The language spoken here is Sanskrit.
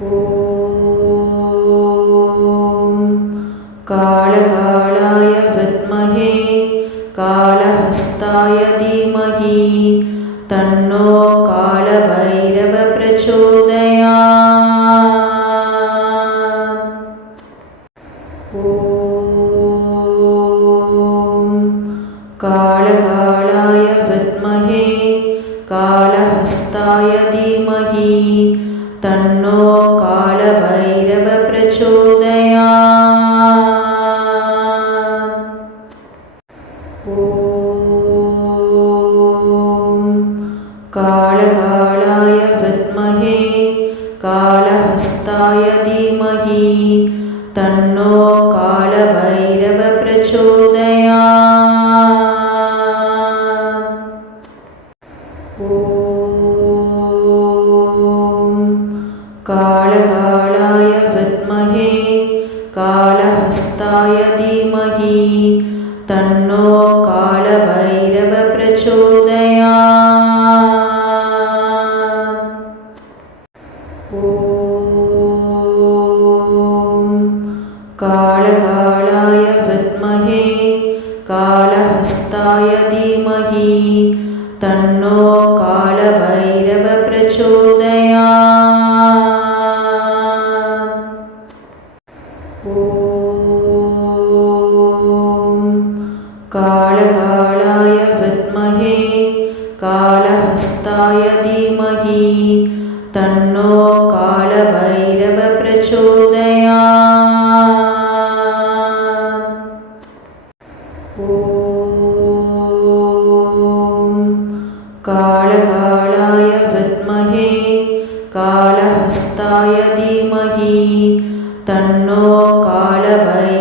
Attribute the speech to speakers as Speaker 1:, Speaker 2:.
Speaker 1: ॐ कालकालाय विद्महे कालहस्ताय धीमहि तन्नो कालभैरव प्रचोदयात् ॐ कालकालाय विद्महे कालहस्ताय धीमहि तन्नो कालभैरव प्रचोदयात् ॐ कालकालाय विद्महे कालहस्ताय धीमहि तन्नो कालभैरव कालकालाय विद्महे कालहस्ताय धीमहि तन्नो कालभैरव प्रचोदयात् ॐ कालकालाय विद्महे कालहस्ताय धीमहि तन्नो कालभैरव कालकालाय विद्महे कालहस्ताय धीमहि तन्नो कालभैरव प्रचोदयात् ॐ कालकालाय विद्महे कालहस्ताय धीमहि तन्नो कालभैरवप्रचोदया